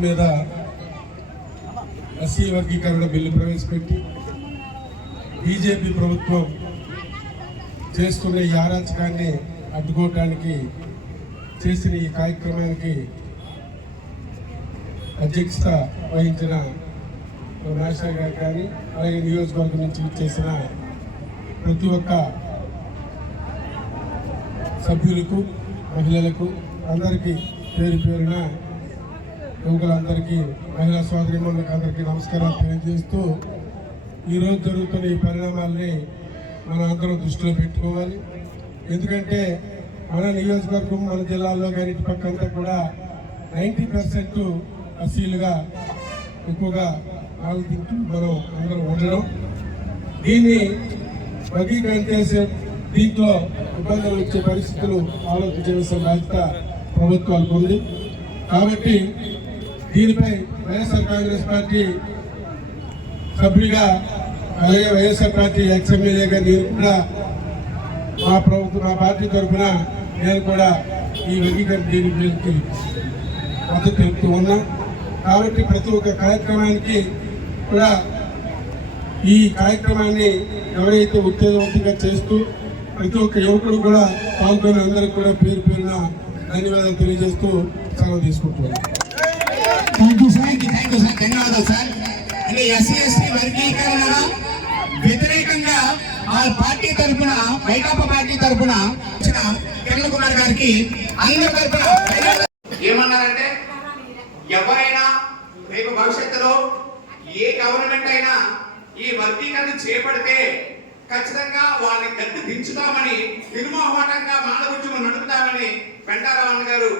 మీద ఎస్సీ వర్గీకరణ బిల్లు ప్రవేశపెట్టి బీజేపీ ప్రభుత్వం చేస్తున్న ఈ ఆరాచకాన్ని అడ్డుకోవటానికి చేసిన ఈ కార్యక్రమానికి అధ్యక్షత వహించిన రాజశేఖర్ గారు కానీ అలాగే నియోజకవర్గం నుంచి చేసిన ప్రతి ఒక్క సభ్యులకు మహిళలకు అందరికీ పేరు పేరున యువకులందరికీ మహిళా సోదరిమణులకు అందరికీ నమస్కారాలు తెలియజేస్తూ ఈరోజు జరుగుతున్న ఈ పరిణామాల్ని మనం అందరం దృష్టిలో పెట్టుకోవాలి. ఎందుకంటే మన నియోజకవర్గం మన జిల్లాలో కానీ ఇటు పక్క అంతా కూడా నైంటీ పర్సెంట్ అసీలుగా ఎక్కువగా వాళ్ళు మనం అందరం ఉండడం. దీన్ని వర్గీకరణ చేసే దీంట్లో ఇబ్బందులు వచ్చే పరిస్థితులు ఆలోచించవలసిన బాధ్యత ప్రభుత్వాలకు ఉంది. కాబట్టి దీనిపై వైఎస్ఆర్ కాంగ్రెస్ పార్టీ సభ్యుడిగా అలాగే వైఎస్ఆర్ పార్టీ ఎక్స్ ఎమ్మెల్యేగా నేను కూడా మా ప్రభుత్వం మా పార్టీ తరఫున నేను కూడా ఈ వర్గీకరణ దీని బిల్లుకి మద్దతు తెలుపుతూ ఉన్నాం. కాబట్టి ప్రతి ఒక్క కార్యక్రమానికి కూడా ఈ కార్యక్రమాన్ని ఎవరైతే ఉత్తేజవంతంగా చేస్తూ ప్రతి ఒక్క యువకుడు కూడా పాల్గొని అందరికి కూడా పేరు పేరున ధన్యవాదాలు తెలియజేస్తూ సెలవు తీసుకుంటున్నాను. Thank you sir thank you sir ధన్యవాదాలు సార్. అంటే ఎస్సీ ఎస్టీ వర్గీకరణ వ్యతిరేకంగా మా పార్టీ తరఫున వైకాపా పార్టీ తరఫున వచ్చిన కిరణ్ కుమార్ గారికి అందరి తరఫున ఏమన్నారంటే ఎవరైనా రేపు భవిష్యత్తులో ఏ గవర్నమెంట్ అయినా ఈ వర్గీకరణ చేపడితే ఖచ్చితంగా వాళ్ళని గద్దె దించుతామని నిర్మోహమాటంగా మానవోద్యమం నడుపుతామని వెంటారామన్ గారు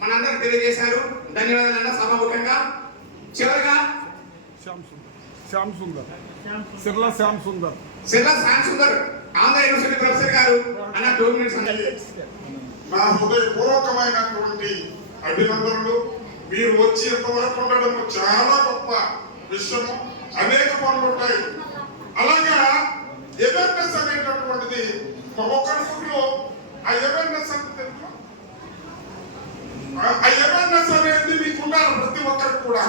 మనందరికి తెలియజేశారు. ధన్యవాదాలు సభాముఖంగా చివరిగా. శ్యామ్ సుందర్ సిర్లా శ్యామ్ సుందర్ సిల్లా శ్యామ్ సుందర్ ఆంధ్ర యూనివర్సిటీ ప్రొఫెసర్ గారు. అన్న టూ మినిట్స్ నా హృదయపూర్వకమైనటువంటి అభినందనలు. మీరు వచ్చి ఇంతవరకు ఉండడం చాలా గొప్ప విషయము. అనేక పనులు ఉంటాయి. అలాగా అవేర్నెస్ అనేటటువంటిది ఒక్కొక్కరిలో ఆ అవేర్నెస్ అంటే తెలుసా? ఆ అవేర్నెస్ అనేది మీకు ఉండాలి ప్రతి ఒక్కరికి కూడా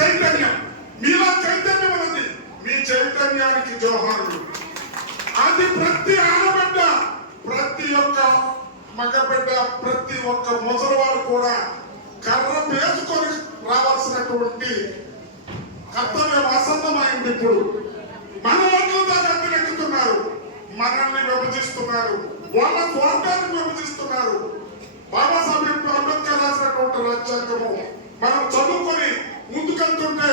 చైతన్యం. మీలో చైతన్యం ఉన్నది. మీ చైతన్యానికి జోహారులు. అది ప్రతి ఆడబిడ్డ ప్రతి ఒక్క మగబిడ్డ ప్రతి ఒక్క ముసలివాడు కూడా కర్ర వేసుకొని రావాల్సినటువంటి కర్తవ్యం అసన్నమైంది ఇప్పుడు. మన ఓట్లతో గద్దెనెక్కుతున్నారు మనల్ని విభజిస్తున్నారు. వాళ్ళ స్వార్థాన్ని విభజిస్తున్నారు. బాబాసాహెబ్ అంబేద్కర్ రాసినటువంటి రాజ్యాంగము మనం చదువుకొని ముందుకెళ్తుంటే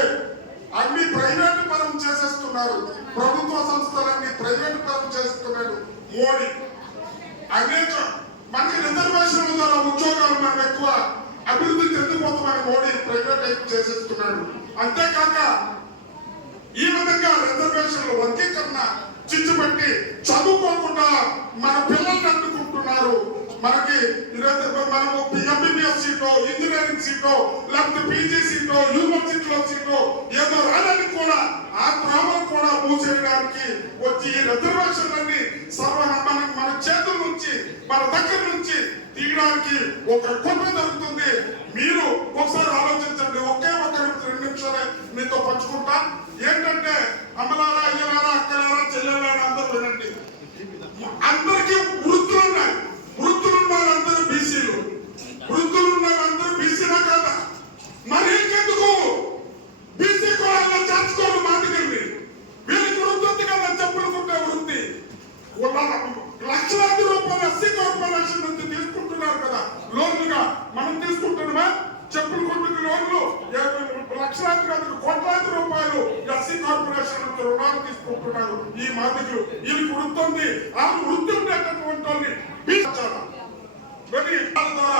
అన్ని ప్రైవేట్ పరం చేసేస్తున్నారు ప్రభుత్వ సంస్థలన్నీ ప్రైవేట్ పరం చేస్తున్నాడు మోడీ. అనేక మనకి రిజర్వేషన్ ద్వారా ఉద్యోగాలు మనం ఎక్కువ అభివృద్ధి చెందిపోతామని మోడీ ప్రైవేటైజ్ చేసేస్తున్నాడు. అంతేకాక ఈ విధంగా రిజర్వేషన్లు వర్గీకరణ చిచ్చుపెట్టి చదువుకోకుండా మన పిల్లల్ని అడ్డుకుంటున్నారు. మనకి ఈరోజు మనము ఎంబీబీఎస్ సీటో ఇంజనీరింగ్ సీటో లేకపోతే పీజీ సీటో యూనివర్సిటీలో సీటో ఏదో రాదని కూడా ఆ గ్రామం కూడా మూసేయడానికి వచ్చి ఈ రిజర్వేషన్లన్నీ సర్వ మన మన చేతుల నుంచి మన దగ్గర నుంచి తీయడానికి ఒక కుట్ర జరుగుతుంది. మీరు ఒకసారి ఆలోచించండి. ఒకే ఒక రెండు నిమిషాలే మీతో పంచుకుంటా. ఏంటంటే అమలారా అయ్యలారా అక్కలారా చెల్లెలారా అందరూ వినండి అందరికీ వృత్తులు ఉన్నాయి వృత్తులు ఉన్నారు అందరూ బీసీలు వృత్తులు ఉన్నారు అందరూ బీసీనా కాదా మరి ఇంకెందుకు బీసీ కులాల్లో చేర్చుకోవాలి మాదిగల్ని వీళ్ళకి వృత్తి ఉంది కదా చెప్పులుకుంటే వృత్తి వాళ్ళ లక్షలాది రూపాయలు ఎస్సీ కార్పొరేషన్ నుంచి తీసుకుంటున్నారు కదా లోన్లుగా మనం తీసుకుంటున్నామా లోన్లు యాభై లక్షలాది కోట్లాది రూపాయలు ఎస్సీ కార్పొరేషన్ నుంచి రుణాలు తీసుకుంటున్నారు. ఈ మాదిగులు వీళ్ళకి వృత్తి ఉంది ఆ వృత్తి ఉండేటటువంటి వాళ్ళని మరి ద్వారా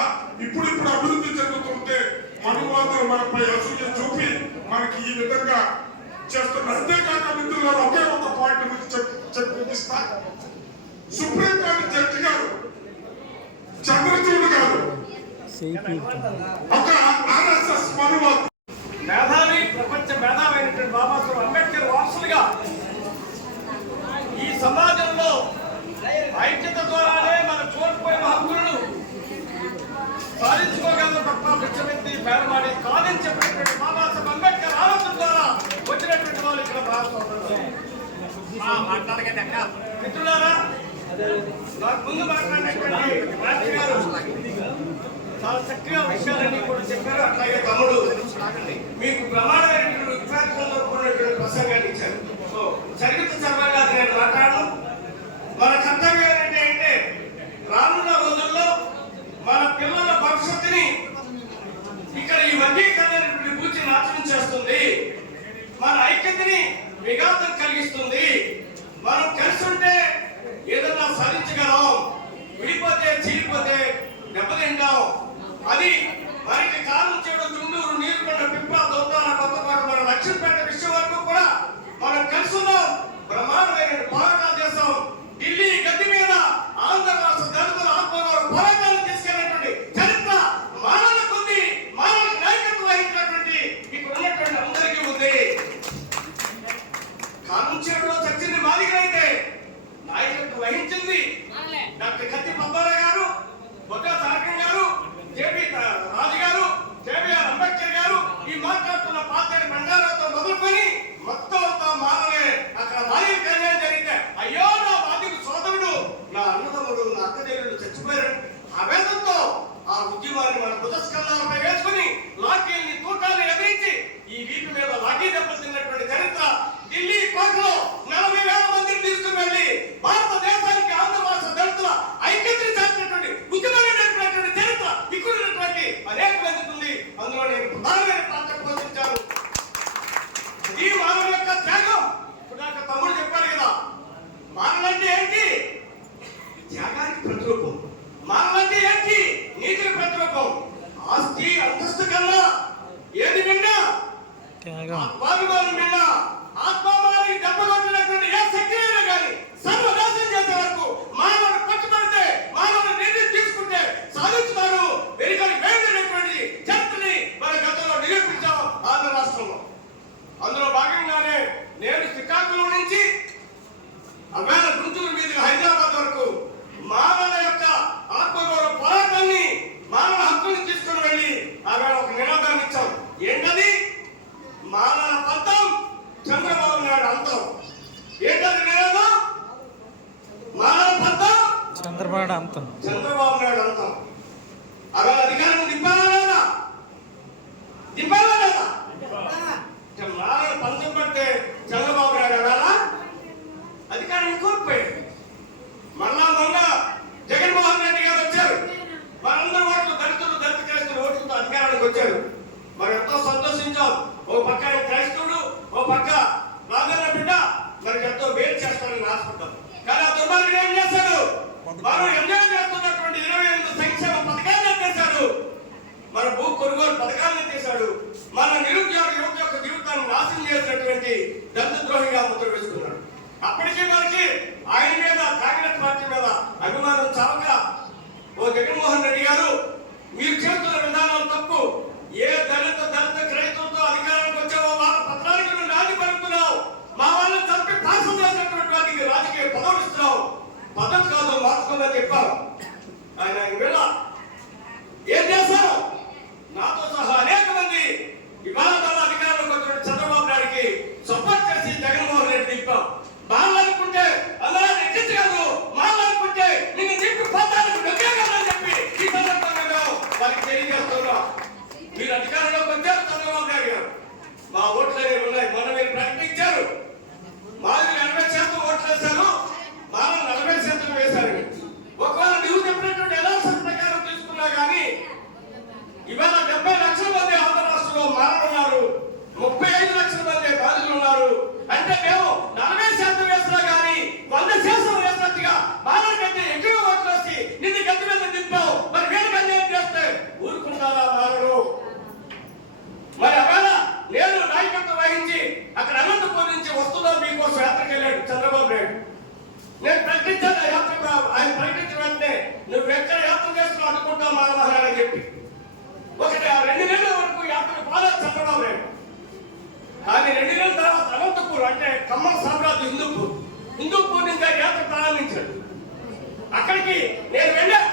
ఇప్పుడు ఇప్పుడు అభివృద్ధి చెందుతుంటే మనువాదులు మనపై అసూయ చూపి మనకి ఈ విధంగా చేస్తున్నారు. అంతేకాక మిత్రులు ఒకే ఒక పాయింట్ గురించి చెప్పి చెప్పి ముగిస్తా సుప్రీంకోర్టు జడ్జి గారు చంద్రచూడ్ గారు ఒక మేధావి ప్రపంచ మేధావి అయినటువంటి బాబాసాహెబ్ అంబేద్కర్ వారసులుగా ఈ సమాజంలో ఐక్యత ద్వారానే మన కోల్పోయిన హక్కులను సాధించుకోగల తప్ప వ్యక్తి బేరమాడి కాదని చెప్పినటువంటి అంబేద్కర్ ఆలోచన ద్వారా వచ్చినటువంటి వాళ్ళు ఇక్కడ భారత మిత్రులారా నాకు ముందు మాట్లాడినటువంటి గారు చాలా చక్కగా విషయాలన్నీ కూడా చెప్పారు. అలాగే తమ్ముడు మీకు ప్రమాణమైనటువంటి విద్యార్థులతో కూడినటువంటి ప్రసంగాన్ని ఇచ్చారు. సో చరిత్ర చదవగాదు నేను మాట్లాడను. మన కర్తవ్యం ఏంటంటే రోజుల్లో మన పిల్లల భవిష్యత్తుని ఇక్కడ ఈ వర్గీకరణ పూర్తి నాశనం చేస్తుంది. మన ఐక్యతని విఘాతం కలిగిస్తుంది. మనం కలిసి ఏదన్నా సాధించగలం. విడిపోతే చీలిపోతే 等。ముద్ర వేసుకున్నాడు అప్పటికీ మనకి ఆయన మీద కాంగ్రెస్ పార్టీ మీద అభిమానం చావక ఓ జగన్మోహన్ రెడ్డి గారు మీరు చేస్తున్న విధానం తప్పు. ఏ దళిత దళిత క్రైస్తవంతో అధికారం அந்த హిందూపూర్ అంటే ఖమ్మం సామ్రాజ్యం హిందూపూర్. హిందూపూర్ నుంచి యాత్ర ప్రారంభించాడు అక్కడికి నేను వెళ్ళాను.